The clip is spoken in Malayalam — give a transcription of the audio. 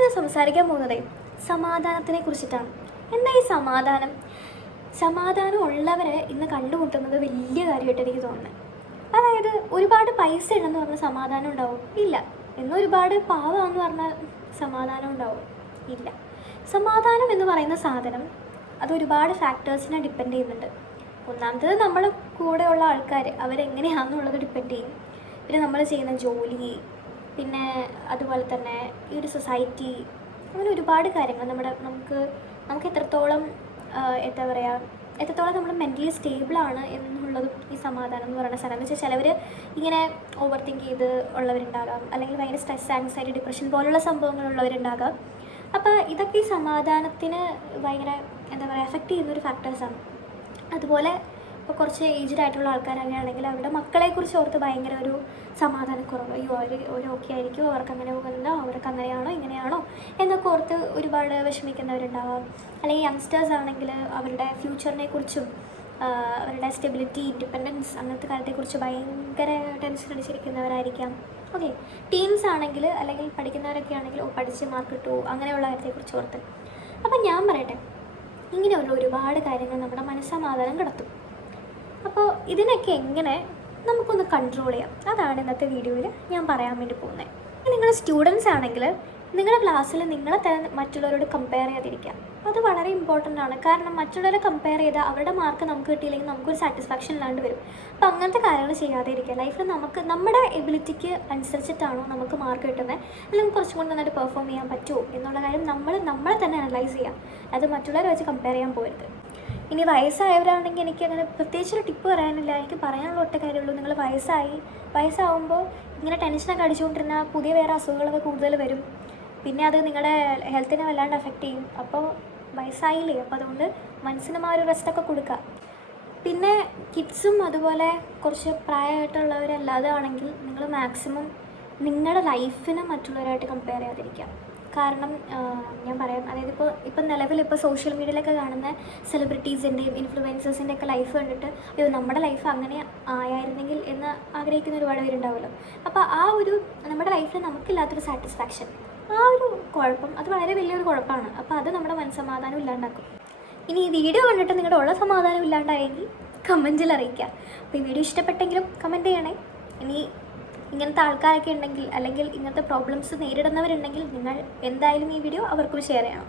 നമ്മളിന്ന് സംസാരിക്കാൻ പോകുന്നത് സമാധാനത്തിനെ കുറിച്ചിട്ടാണ്. എന്താ ഈ സമാധാനം? സമാധാനം ഉള്ളവരെ ഇന്ന് കണ്ടുമുട്ടുന്നത് വലിയ കാര്യമായിട്ട് എനിക്ക് തോന്നുന്നത്. അതായത് ഒരുപാട് പൈസ ഉണ്ടെന്ന് പറഞ്ഞാൽ സമാധാനം ഉണ്ടാവും? ഇല്ല. എന്നൊരുപാട് പാവമാണെന്ന് പറഞ്ഞാൽ സമാധാനം ഉണ്ടാവും? ഇല്ല. സമാധാനം എന്ന് പറയുന്ന സാധനം അത് ഒരുപാട് ഫാക്ടേഴ്സിനെ ഡിപ്പെൻഡ് ചെയ്യുന്നുണ്ട്. ഒന്നാമത്തത് നമ്മുടെ കൂടെയുള്ള ആൾക്കാർ അവരെങ്ങനെയാണെന്നുള്ളത് ഡിപ്പെൻഡ് ചെയ്യും. പിന്നെ നമ്മൾ ചെയ്യുന്ന ജോലി, പിന്നെ അതുപോലെ തന്നെ ഈ ഒരു സൊസൈറ്റി, അങ്ങനെ ഒരുപാട് കാര്യങ്ങൾ നമുക്ക് എത്രത്തോളം എന്താ പറയുക, എത്രത്തോളം നമ്മൾ മെൻ്റലി സ്റ്റേബിളാണ് എന്നുള്ളതും ഈ സമാധാനം എന്ന് പറയുന്ന സാധനം. എന്ന് വെച്ചാൽ ചിലവർ ഇങ്ങനെ ഓവർ തിങ്ക് ചെയ്ത് ഉള്ളവരുണ്ടാകാം, അല്ലെങ്കിൽ ഭയങ്കര സ്ട്രെസ്, ആങ്സൈറ്റി, ഡിപ്രഷൻ പോലുള്ള സംഭവങ്ങളുള്ളവരുണ്ടാകാം. അപ്പോൾ ഇതൊക്കെ ഈ സമാധാനത്തിന് ഭയങ്കര എന്താ പറയുക എഫക്റ്റ് ചെയ്യുന്നൊരു ഫാക്ടേഴ്സാണ്. അതുപോലെ ഇപ്പോൾ കുറച്ച് ഏജ്ഡ് ആയിട്ടുള്ള ആൾക്കാരൊക്കെയാണെങ്കിൽ അവരുടെ മക്കളെക്കുറിച്ച് ഓർത്ത് ഭയങ്കര ഒരു സമാധാനക്കുറവ്, അയ്യോ അവർ ഓക്കെ ആയിരിക്കും, അവർക്ക് അങ്ങനെ പോകുന്നുണ്ടോ, അവർക്ക് അങ്ങനെയാണോ ഇങ്ങനെയാണോ എന്നൊക്കെ ഓർത്ത് ഒരുപാട് വിഷമിക്കുന്നവരുണ്ടാവാം. അല്ലെങ്കിൽ യങ്സ്റ്റേഴ്സ് ആണെങ്കിൽ അവരുടെ ഫ്യൂച്ചറിനെ കുറിച്ചും അവരുടെ സ്റ്റെബിലിറ്റി, ഇൻഡിപെൻഡൻസ്, അങ്ങനത്തെ കാര്യത്തെക്കുറിച്ച് ഭയങ്കര ടെൻഷൻ അടിച്ചിരിക്കുന്നവരായിരിക്കാം. ഓക്കെ, ടീൻസ് ആണെങ്കിൽ അല്ലെങ്കിൽ പഠിക്കുന്നവരൊക്കെ ആണെങ്കിൽ പഠിച്ച് മാർക്ക് കിട്ടുമോ അങ്ങനെയുള്ള കാര്യത്തെക്കുറിച്ച് ഓർത്ത്. അപ്പം ഞാൻ പറയട്ടെ, ഇങ്ങനെയുള്ള ഒരുപാട് കാര്യങ്ങൾ നമ്മുടെ മനസ്സമാധാനം കടത്തും. അപ്പോൾ ഇതിനൊക്കെ എങ്ങനെ നമുക്കൊന്ന് കൺട്രോൾ ചെയ്യാം, അതാണ് ഇന്നത്തെ വീഡിയോയിൽ ഞാൻ പറയാൻ വേണ്ടി പോകുന്നത്. നിങ്ങൾ സ്റ്റുഡൻസ് ആണെങ്കിൽ നിങ്ങളുടെ ക്ലാസ്സിൽ നിങ്ങളെ തന്നെ മറ്റുള്ളവരോട് കമ്പയർ ചെയ്യാതിരിക്കുക. അത് വളരെ ഇമ്പോർട്ടൻ്റ് ആണ്. കാരണം മറ്റുള്ളവരെ കമ്പയർ ചെയ്താൽ അവരുടെ മാർക്ക് നമുക്ക് കിട്ടിയില്ലെങ്കിൽ നമുക്കൊരു സാറ്റിസ്ഫാക്ഷൻ ഇല്ലാണ്ട് വരും. അപ്പോൾ അങ്ങനത്തെ കാര്യങ്ങൾ ചെയ്യാതെ ഇരിക്കുക. ലൈഫിൽ നമ്മുടെ എബിലിറ്റിക്ക് അനുസരിച്ചിട്ടാണോ നമുക്ക് മാർക്ക് കിട്ടുന്നത്, അല്ലെങ്കിൽ കുറച്ചും കൂടി നന്നായിട്ട് പെർഫോം ചെയ്യാൻ പറ്റുമോ എന്നുള്ള കാര്യം നമ്മളെ തന്നെ അനലൈസ് ചെയ്യുക. അത് മറ്റുള്ളവരെ വെച്ച് കമ്പയർ ചെയ്യാൻ പോകരുത്. ഇനി വയസ്സായവരാണെങ്കിൽ എനിക്ക് അങ്ങനെ പ്രത്യേകിച്ചൊരു ടിപ്പ് പറയാനില്ല. എനിക്ക് പറയാനുള്ള ഒറ്റ കാര്യമുള്ളൂ, നിങ്ങൾ വയസ്സാവുമ്പോൾ ഇങ്ങനെ ടെൻഷനൊക്കെ അടിച്ചുകൊണ്ടിരുന്നാൽ പുതിയ വേറെ അസുഖങ്ങളൊക്കെ കൂടുതൽ വരും. പിന്നെ അത് നിങ്ങളുടെ ഹെൽത്തിനെ വല്ലാണ്ട് എഫക്റ്റ് ചെയ്യും. അപ്പോൾ വയസ്സായില്ലേ, അപ്പോൾ അതുകൊണ്ട് മനസ്സിനും ആ ഒരു റെസ്റ്റൊക്കെ കൊടുക്കുക. പിന്നെ കിഡ്സും അതുപോലെ കുറച്ച് പ്രായമായിട്ടുള്ളവരല്ലാതെ ആണെങ്കിൽ നിങ്ങൾ മാക്സിമം നിങ്ങളുടെ ലൈഫിനെ മറ്റുള്ളവരായിട്ട് കമ്പയർ ചെയ്യാതിരിക്കുക. കാരണം ഞാൻ പറയാം, അതായത് ഇപ്പോൾ നിലവിലിപ്പോൾ സോഷ്യൽ മീഡിയയിലൊക്കെ കാണുന്ന സെലിബ്രിറ്റീസിൻ്റെയും ഇൻഫ്ലുവൻസേഴ്സിൻ്റെ ഒക്കെ ലൈഫ് കണ്ടിട്ട് അയ്യോ നമ്മുടെ ലൈഫ് അങ്ങനെ ആയിരുന്നെങ്കിൽ എന്ന് ആഗ്രഹിക്കുന്ന ഒരുപാട് പേരുണ്ടാവുമല്ലോ. അപ്പോൾ ആ ഒരു നമ്മുടെ ലൈഫിൽ നമുക്കില്ലാത്തൊരു സാറ്റിസ്ഫാക്ഷൻ, ആ ഒരു കുഴപ്പം, അത് വളരെ വലിയൊരു കുഴപ്പമാണ്. അപ്പോൾ അത് നമ്മുടെ മനസ്സമാധാനം ഇല്ലാണ്ടാക്കും. ഇനി ഈ വീഡിയോ കണ്ടിട്ട് നിങ്ങളുടെ ഉള്ള സമാധാനം ഇല്ലാണ്ടായെങ്കിൽ കമൻറ്റിൽ അറിയിക്കുക. അപ്പോൾ ഈ വീഡിയോ ഇഷ്ടപ്പെട്ടെങ്കിലും കമൻറ്റ് ചെയ്യണേ. ഇനി ഇങ്ങനത്തെ ആൾക്കാരൊക്കെ ഉണ്ടെങ്കിൽ അല്ലെങ്കിൽ ഇങ്ങനത്തെ പ്രോബ്ലംസ് നേരിടുന്നവരുണ്ടെങ്കിൽ നിങ്ങൾ എന്തായാലും ഈ വീഡിയോ അവർക്കും ഷെയർ ചെയ്യണം.